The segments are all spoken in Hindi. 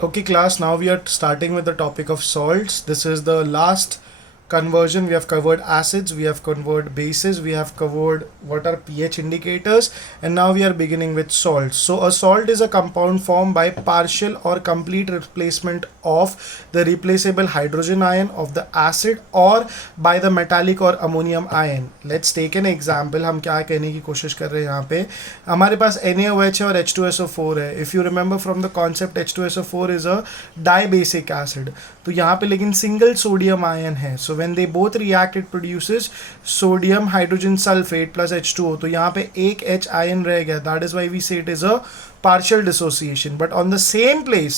Okay, class, now we are starting with the topic of salts. This is the last conversion. We have covered acids, we have covered bases, we have covered what are pH indicators, and now we are beginning with salts. So a salt is a compound formed by partial or complete replacement of the replaceable hydrogen ion of the acid or by the metallic or ammonium ion. Let's take an example. हम क्या कहने की कोशिश कर रहे हैं यहाँ पे, हमारे पास NaOH है और H2SO4 है. If you remember from the concept, H2SO4 is a dibasic acid. तो यहाँ पे लेकिन सिंगल सोडियम आयन है. So when they both react it produces sodium hydrogen sulphate plus H2O. तो यहाँ पे एक H आयन रह गया. दैट इज व्हाई वी से it is a partial dissociation. But on the same place,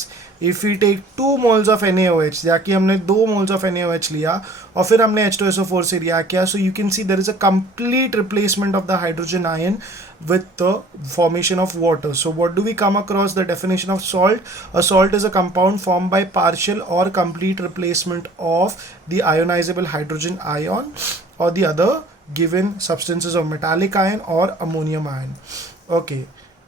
if we take 2 moles of NaOH, जाकि हमने 2 moles of NaOH लिया और फिर हमने H2SO4 से रिएक्ट किया, so you can see there is a complete replacement of the hydrogen ion with the formation of water. So what do we come across? The definition of salt. A salt is a compound formed by partial or complete replacement of the ionizable hydrogen ion or the other given substances of metallic ion or ammonium ion. Okay.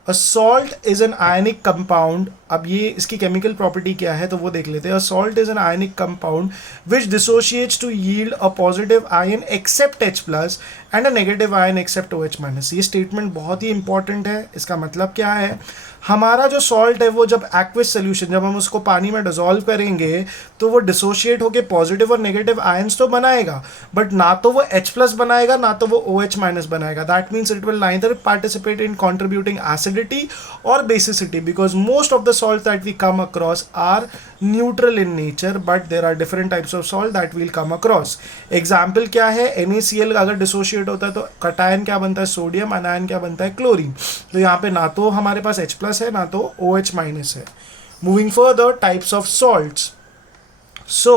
A salt is an ionic compound. अब ये इसकी chemical property क्या है तो वो देख लेते हैं. A salt is an ionic compound which dissociates to yield a positive ion except H plus and a negative ion except OH minus. ये statement बहुत ही important है. इसका मतलब क्या है, हमारा जो सॉल्ट है वो जब एक्विस सोल्यूशन, जब हम उसको पानी में डिसॉल्व करेंगे तो वो डिसोशिएट होकर पॉजिटिव और नेगेटिव आयंस तो बनाएगा, बट ना तो वो H प्लस बनाएगा ना तो वो OH माइनस बनाएगा. That means it will neither participate in contributing acidity और basicity, because most of the salt that we come across are neutral in nature, but there are different types of salt that will come across. Example क्या है, NaCl अगर डिसोशिएट होता है तो कटायन क्या बनता है सोडियम, अनायन क्या बनता है क्लोरीन. तो यहाँ पे ना तो हमारे पास H प्लस है ना तो OH माइनस है. Moving further, types of salts. So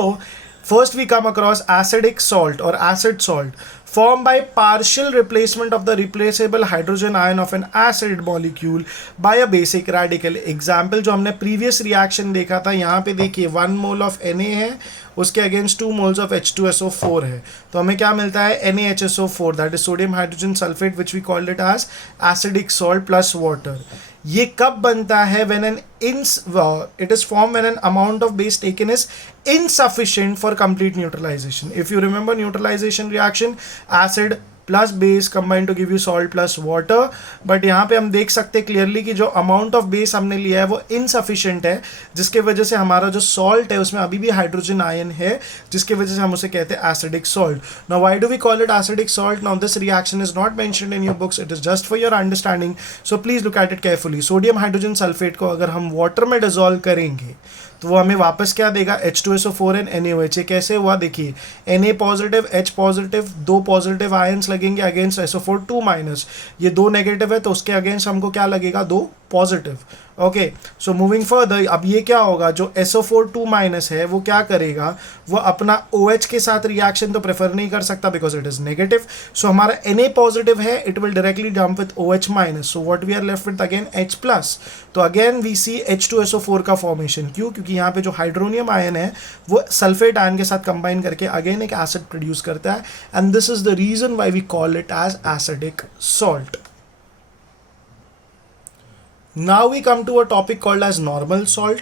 first we come across acidic salt or acid salt formed by partial replacement of the replaceable hydrogen ion of an acid molecule by a basic radical. Example जो हमने previous reaction देखा था, यहाँ पे देखिए 1 mole of Na है, उसके अगेंस्ट 2 moles of H2SO4 है, तो हमें क्या मिलता है NaHSO4, that is sodium hydrogen sulfate, which we called it as acidic salt plus water. ये कब बनता है, when an it is formed when an amount of base taken is insufficient for complete neutralization. If you remember neutralization reaction, acid plus base combine to give you salt plus water, but यहाँ पे हम देख सकते हैं क्लियरली कि जो अमाउंट ऑफ बेस हमने लिया है वो इनसफिशिएंट है, जिसके वजह से हमारा जो सॉल्ट है उसमें अभी भी हाइड्रोजन आयन है, जिसकी वजह से हम उसे कहते हैं acidic salt. Now why do we call it acidic salt? Now this reaction is not mentioned in your books, it is just for your understanding, so please look at it carefully. Sodium hydrogen sulphate को अगर हम वाटर में डिसॉल्व करेंगे तो वो हमें वापस क्या देगा, H2SO4 एंड NaOH. कैसे हुआ देखिए, Na positive H positive, 2 positive ions लगेंगे अगेंस्ट SO4 2 माइनस, ये 2 नेगेटिव है तो उसके अगेंस्ट हमको क्या लगेगा, 2 positive. Okay, so moving further, अब ये क्या होगा, जो SO4 2 माइनस है वो क्या करेगा, वो अपना OH के साथ रिएक्शन तो प्रेफर नहीं कर सकता because it is negative. So हमारा Na पॉजिटिव है, it will directly jump with OH minus, so what we are left with again H plus. तो अगेन वी सी H2SO4 का फॉर्मेशन. क्यों? क्योंकि यहाँ पे जो हाइड्रोनियम आयन है वो सल्फेट आयन के साथ कंबाइन करके अगेन एक एसिड प्रोड्यूस करता है, and this is the reason why we call it as acidic salt. Now we come to a topic called as normal salt.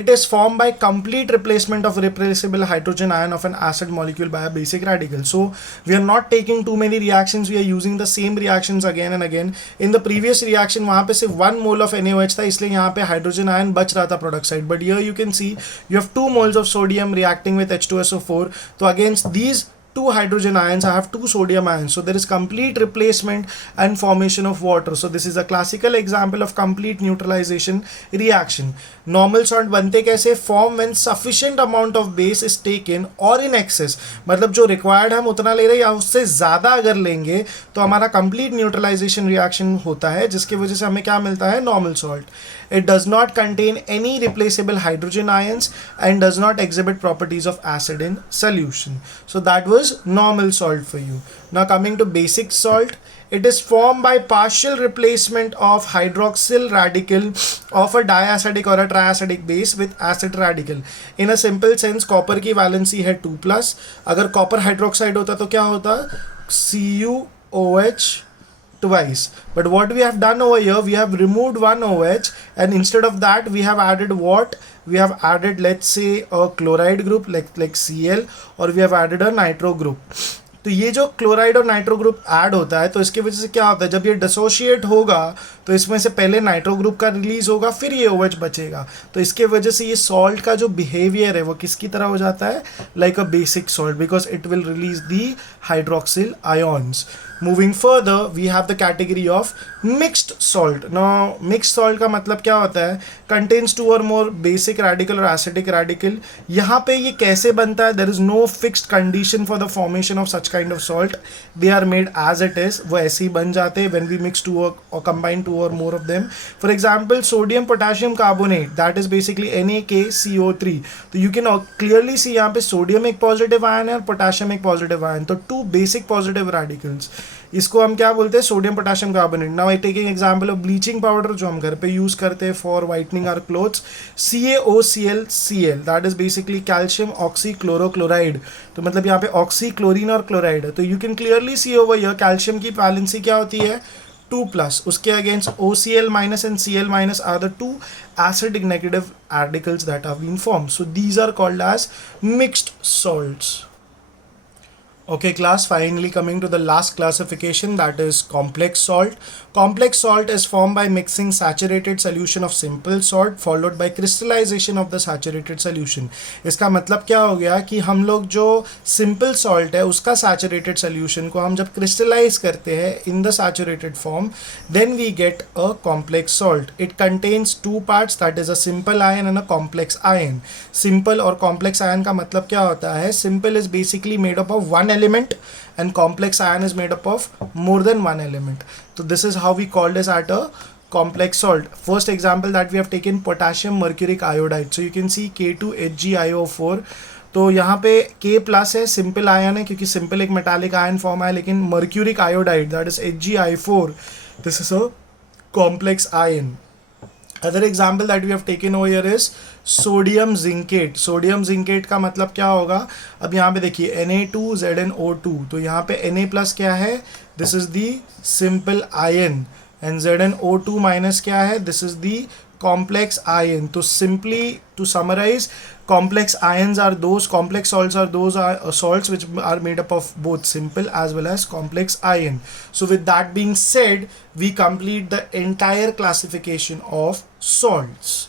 It is formed by complete replacement of replaceable hydrogen ion of an acid molecule by a basic radical. So we are not taking too many reactions, we are using the same reactions again and again. In the previous reaction वहाँ पे सिर्फ 1 mole of NaOH था, इसलिए यहाँ पे hydrogen ion बच रहा था product side, but here you can see you have 2 moles of sodium reacting with H2SO4. तो against these 2 hydrogen ions I have 2 sodium ions, so there is complete replacement and formation of water. So this is a classical example of complete neutralization reaction. Normal salt बनते कैसे, form when sufficient amount of base is taken or in excess, मतलब जो required हम उतना ले रहे हैं या उससे ज़्यादा अगर लेंगे तो हमारा complete neutralization reaction होता है, जिसकी वजह से हमें क्या मिलता है, normal salt. It does not contain any replaceable hydrogen ions and does not exhibit properties of acid in solution. So that was normal salt for you. Now coming to basic salt, it is formed by partial replacement of hydroxyl radical of a diacidic or a triacidic base with acid radical. In a simple sense, copper की valency है 2+. अगर copper hydroxide होता तो क्या होता, CuOH twice. But what we have done over here, we have removed one OH, and instead of that we have added what? We have added, let's say, a chloride group like Cl, or we have added a nitro group. तो ये जो क्लोराइड और नाइट्रो ग्रुप ऐड होता है, तो इसके वजह से क्या होता है, जब ये डिसोशिएट होगा तो इसमें से पहले नाइट्रो ग्रुप का रिलीज होगा, फिर ये OH बचेगा. तो इसके वजह से ये सॉल्ट का जो बिहेवियर है वो किसकी तरह हो जाता है, like a basic salt, because it will release the hydroxyl ions. Moving further, we have the category of mixed salt. Now, mixed salt का मतलब क्या होता है, contains two or more basic radical और acidic radical. यहाँ पे ये कैसे बनता है, there is no fixed condition for the formation of such kind of salt. They are made as it is. वो ऐसे ही बन जाते हैं when we mix two or combine two or more of them. For example, sodium potassium carbonate, that is basically NaKCO3. तो you can clearly see यहाँ पे sodium एक positive ion है और potassium एक positive ion. तो two basic positive radicals. इसको हम क्या बोलते हैं, sodium potassium carbonate. Now I taking example of bleaching powder जो हम घर पे यूज करते हैं for whitening our clothes, CaOClCl, that is basically calcium oxy chlorochloride. तो मतलब यहाँ पे ऑक्सी, क्लोरीन और क्लोराइड है. तो you can clearly see over here calcium की वैलेंसी क्या होती है, 2+. उसके against OCl- and Cl- are the two acidic negative radicals that have been formed. So these are called as mixed salts. Okay class, finally coming to the last classification, that is complex salt. Complex salt is formed by mixing saturated solution of simple salt followed by crystallization of the saturated solution. इसका मतलब क्या हो गया कि हम लोग जो simple salt है उसका saturated solution को हम जब crystallize करते हैं in the saturated form, then we get a complex salt. It contains two parts, that is a simple ion and a complex ion. Simple और complex ion का मतलब क्या होता है, simple is basically made up of one element and complex ion is made up of more than one element. So this is how we call this at a complex salt. First example that we have taken, potassium mercuric iodide. So you can see K2HgIO4. तो यहाँ पे K+ है, सिंपल आयन है क्योंकि सिंपल एक मेटालिक आयन फॉर्म है, लेकिन mercuric iodide that is HgI4, this is a complex ion. Other example that we have taken over here is sodium zincate. Sodium zincate का मतलब क्या होगा, अब यहाँ पे देखिए Na2ZnO2, तो यहाँ पे Na+ क्या है, this is the simple ion, and ZnO2- क्या है, this is the complex ion. तो simply to summarize, complex ions are those, complex salts are those salts which are made up of both simple as well as complex ion. So with that being said, we complete the entire classification of salts.